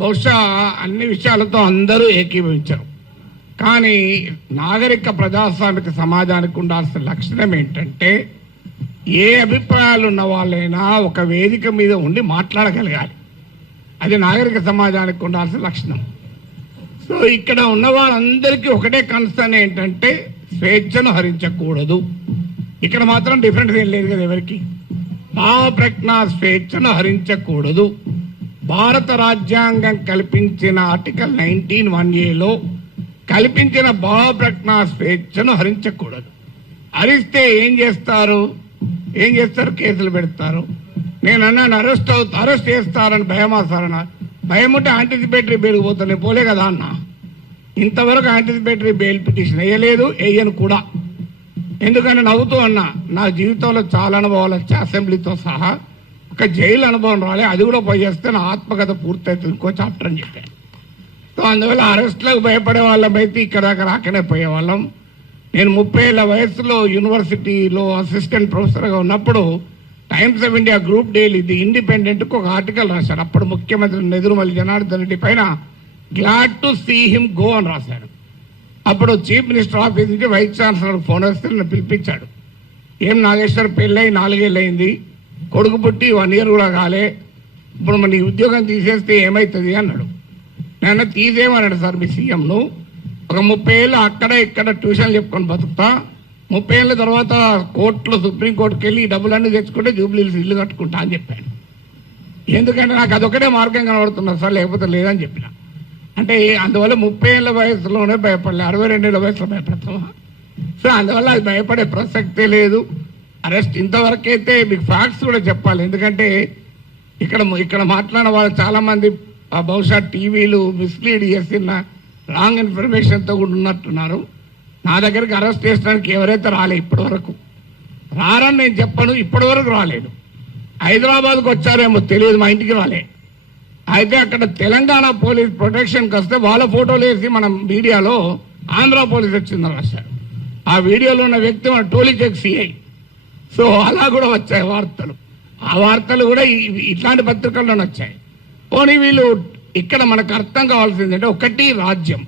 బహుశా అన్ని విషయాలతో అందరూ ఏకీభవించరు. కానీ నాగరిక ప్రజాస్వామిక సమాజానికి ఉండాల్సిన లక్షణం ఏంటంటే ఏ అభిప్రాయాలు ఉన్న వాళ్ళైనా ఒక వేదిక మీద ఉండి మాట్లాడగలగాలి. అది నాగరిక సమాజానికి ఉండాల్సిన లక్షణం. సో ఇక్కడ ఉన్న వాళ్ళందరికీ ఒకటే కన్సర్న్ ఏంటంటే స్వేచ్ఛను హరించకూడదు. ఇక్కడ మాత్రం డిఫరెన్స్ ఏం లేదు కదా ఎవరికి. భావ ప్రజ్ఞా స్వేచ్ఛను హరించకూడదు. భారత రాజ్యాంగం కల్పించిన ఆర్టికల్ 19(1)A కల్పించిన భావ ప్రజ్ఞా స్వేచ్ఛను హరించకూడదు. హరిస్తే ఏం చేస్తారు? కేసులు పెడతారు. నేను అన్నాను అరెస్ట్ చేస్తారని భయమా సార్ అన్న. భయం ఉంటే యాంటిసిపేటరీ బెయిల్ పోతాను పోలే కదా అన్న. ఇంతవరకు యాంటిసిపేటరీ బెయిల్ పిటిషన్ వేయలేదు, వేయను కూడా. ఎందుకని నవ్వుతూ అన్నా నా జీవితంలో చాలా అనుభవాలు వచ్చాయి, అసెంబ్లీతో సహా. ఒక జైలు అనుభవం రాలే, అది కూడా పోయి చేస్తే నా ఆత్మకథ పూర్తవుతుంది ఇంకో చాప్టర్ అని చెప్పాను. సో అందువల్ల అరెస్ట్లకు భయపడే వాళ్ళం అయితే ఇక్కడ దాకా రాకనే పోయేవాళ్ళం. నేను 30 ఏళ్ల వయసులో యూనివర్సిటీలో అసిస్టెంట్ ప్రొఫెసర్గా ఉన్నప్పుడు Times of India group daily the ఇండిపెండెంట్కు ఒక ఆర్టికల్ రాశాడు. అప్పుడు ముఖ్యమంత్రి నెదురుమల్లి జనార్దన్ రెడ్డి పైన glad to see him go అని రాశాడు. అప్పుడు చీఫ్ మినిస్టర్ ఆఫీస్ నుంచి వైస్ ఛాన్సలర్ ఫోన్ వస్తే నన్ను పిలిపించాడు. ఏం నాగేశ్వర్ పెళ్ళై 4 ఏళ్ళు అయింది, కొడుకు పుట్టి 1 year కూడా కాలే, ఇప్పుడు మన ఉద్యోగం తీసేస్తే ఏమవుతుంది అన్నాడు. నేను తీసేయమన్నాడు సార్ మీ సీఎంను. ఒక 30 ఏళ్ళు అక్కడ ఇక్కడ ట్యూషన్ చెప్పుకొని బతుకుతా, 30 ఏళ్ళ తర్వాత కోర్టులో సుప్రీంకోర్టుకి వెళ్ళి ఈ డబ్బులన్నీ తెచ్చుకుంటే జూబ్లీహిల్స్ ఇల్లు కట్టుకుంటా అని చెప్పాను. ఎందుకంటే నాకు అదొకటే మార్గం కనబడుతున్నా సార్, లేకపోతే లేదని చెప్పిన. అంటే అందువల్ల 30 ఏళ్ల వయసులోనే భయపడలే, 62 ఏళ్ల వయసులో భయపడతామా? సో అందువల్ల అది భయపడే ప్రసక్తే లేదు. అరెస్ట్ ఇంతవరకైతే మీకు ఫ్యాక్ట్స్ కూడా చెప్పాలి. ఎందుకంటే ఇక్కడ మాట్లాడిన వాళ్ళు చాలా మంది బహుశా టీవీలు మిస్లీడ్ చేసిన రాంగ్ ఇన్ఫర్మేషన్తో కూడా ఉన్నట్టున్నారు. నా దగ్గరికి అరెస్ట్ చేసడానికి ఎవరైతే రాలే ఇప్పటి వరకు, రారని నేను చెప్పను, ఇప్పటి వరకు రాలేదు. హైదరాబాద్కు వచ్చారేమో తెలియదు, మా ఇంటికి రాలే. అయితే అక్కడ తెలంగాణ పోలీస్ ప్రొటెక్షన్కి వస్తే వాళ్ళ ఫోటోలు వేసి మనం మీడియాలో ఆంధ్ర పోలీస్ వచ్చిందని రాశారు. ఆ వీడియోలో ఉన్న వ్యక్తి మన టోలీచెక్ సిఐ. సో అలా కూడా వచ్చాయి వార్తలు. ఆ వార్తలు కూడా ఇట్లాంటి పత్రికల్లోనే వచ్చాయి. పోనీ వీళ్ళు ఇక్కడ మనకు అర్థం కావాల్సిందంటే ఒకటి, రాజ్యం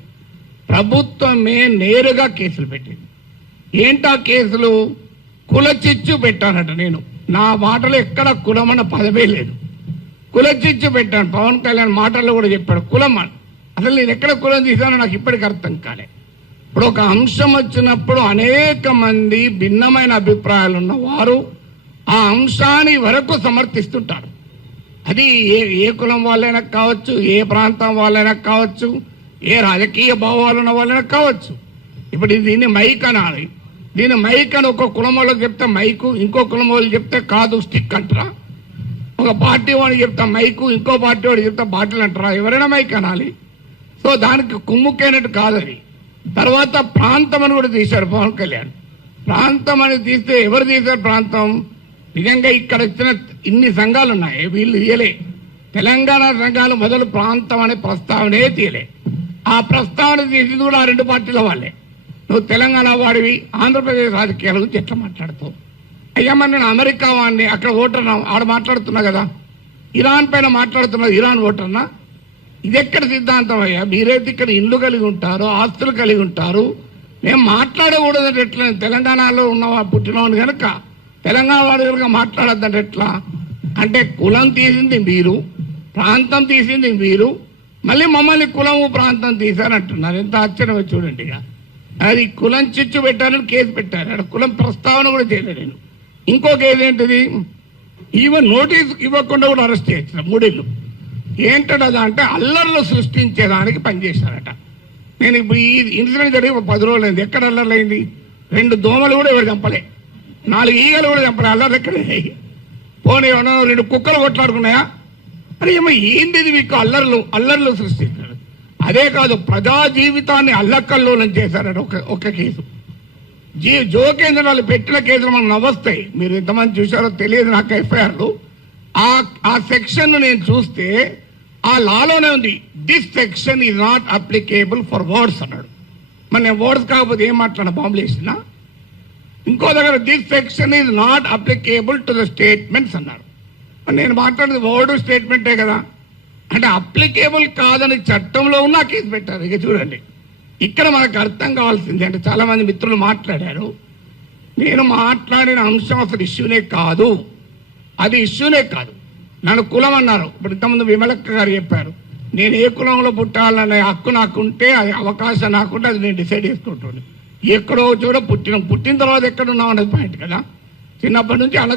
ప్రభుత్వమే నేరుగా కేసులు పెట్టింది. ఏంటా కేసులు? కుల చిచ్చు పెట్టానట. నేను నా మాటలో ఎక్కడ కులమన్న పదమే లేదు, కుల చిచ్చు పెట్టాను. పవన్ కళ్యాణ్ మాటల్లో కూడా చెప్పాడు కులం. అసలు నేను ఎక్కడ కులం తీసానో నాకు ఇప్పటికి అర్థం కాలే. ఇప్పుడు ఒక అంశం వచ్చినప్పుడు అనేక మంది భిన్నమైన అభిప్రాయాలు ఉన్న వారు ఆ అంశాన్ని వరకు సమర్థిస్తుంటారు. అది ఏ కులం వాళ్ళైనా కావచ్చు, ఏ ప్రాంతం వాళ్ళైనా కావచ్చు, ఏ రాజకీయ భావాలు ఉన్న వాళ్ళైనా కావచ్చు. ఇప్పుడు దీన్ని మైక్ అనాలి. దీన్ని మైక్ అని ఒక కులం వాళ్ళకి చెప్తే మైకు, ఇంకో కులం వాళ్ళు చెప్తే కాదు స్టిక్ అంటారా? ఒక పార్టీ వాడికి చెప్తా మైకు, ఇంకో పార్టీ వాడికి చెప్తే బాటిల్ అంటారా? ఎవరైనా మైక్ అనాలి. సో దానికి కుమ్ముకైనట్టు కాదని. తర్వాత ప్రాంతం అని కూడా తీశారు పవన్ కళ్యాణ్. ప్రాంతం అని తీస్తే ఎవరు తీశారు ప్రాంతం? నిజంగా ఇక్కడ వచ్చిన ఇన్ని సంఘాలు ఉన్నాయి, వీళ్ళు తీయలే. తెలంగాణ సంఘాలు మొదలు ప్రాంతం అనే ప్రస్తావనే తీయలే. ఆ ప్రస్తావన తీసింది కూడా ఆ 2 పార్టీల వాళ్ళే. నువ్వు తెలంగాణ వాడివి, ఆంధ్రప్రదేశ్ రాజకీయాల గురించి ఎట్లా మాట్లాడుతావు? అయ్యమ్మ నేను అమెరికా వాడిని, అక్కడ ఓటర్నా, ఆడ మాట్లాడుతున్నా కదా. ఇరాన్ పైన మాట్లాడుతున్నా, ఇరాన్ ఓటర్నా? ఇది ఎక్కడ సిద్ధాంతం అయ్యా? మీరైతే ఇక్కడ ఇల్లు కలిగి ఉంటారు, ఆస్తులు కలిగి ఉంటారు. మేము మాట్లాడకూడదంటే ఎట్లా? తెలంగాణలో ఉన్న పుట్టినవాడు కనుక తెలంగాణ వాడు కనుక మాట్లాడద్దంటే ఎట్లా? అంటే కులం తీసింది మీరు, ప్రాంతం తీసింది మీరు, మళ్ళీ మమ్మల్ని కులము ప్రాంతం తీశారంటున్నారు. ఎంత ఆశ్చర్యం చూడండి. ఇక అది కులం చిచ్చు పెట్టారని కేసు పెట్టారు. అక్కడ కులం ప్రస్తావన కూడా చేయలేదు నేను. ఇంకో కేసు ఏంటిది? ఈవెన్ నోటీస్ ఇవ్వకుండా కూడా అరెస్ట్ చేయొచ్చు 3 ఏళ్ళు. ఏంటదా అంటే అల్లర్లు సృష్టించేదానికి పనిచేశారట. నేను ఇప్పుడు ఈ ఇన్సిడెంట్ జరిగి 10 రోజులు అయింది. ఎక్కడ అల్లర్లైంది? 2 దోమలు కూడా ఎవరు చంపలే, 4 ఈగలు కూడా చంపలే. అల్లర్లు ఎక్కడే? పోనీ 2 కుక్కలు కొట్లాడుకున్నాయా? అరే ఏమో ఏంది మీకు? అల్లర్లు సృష్టించారు. అదే కాదు, ప్రజా జీవితాన్ని అల్లకల్లోలం చేశారట ఒక కేసు. జోకేంద్ర వాళ్ళు పెట్టిన కేసులు మనం నవ్వొస్తాయి. మీరు ఎంతమంది చూశారో తెలియదు నాకు ఎఫ్ఐఆర్లు. ఆ సెక్షన్ నేను చూస్తే ఆ లాలోనే ఉంది, this section is not applicable for words అన్నాడు. మరి నేను వర్డ్స్ కాకపోతే ఏం మాట్లాడినా బాంబులు వేసినా? ఇంకో దగ్గర this section is not applicable to the statements అన్నారు. నేను మాట్లాడేది వర్డ్ స్టేట్మెంటే కదా. అంటే అప్లికేబుల్ కాదని చట్టంలో ఉన్న కేసు పెట్టారు. ఇక చూడండి, ఇక్కడ మనకు అర్థం కావాల్సింది అంటే చాలా మంది మిత్రులు మాట్లాడారు. నేను మాట్లాడిన అంశం అసలు ఇష్యూనే కాదు, అది ఇష్యూనే కాదు. నన్ను కులం అన్నారు. ఇప్పుడు ఇంతకుముందు విమలక్క గారు చెప్పారు, నేను ఏ కులంలో పుట్టాలనే హక్కు నాకుంటే, అది అవకాశం నాకుంటే అది నేను డిసైడ్ చేసుకుంటాను. ఎక్కడో చూడ పుట్టిన తర్వాత ఎక్కడ ఉన్నాం అనేది పాయింట్ కదా. చిన్నప్పటి నుంచి అలా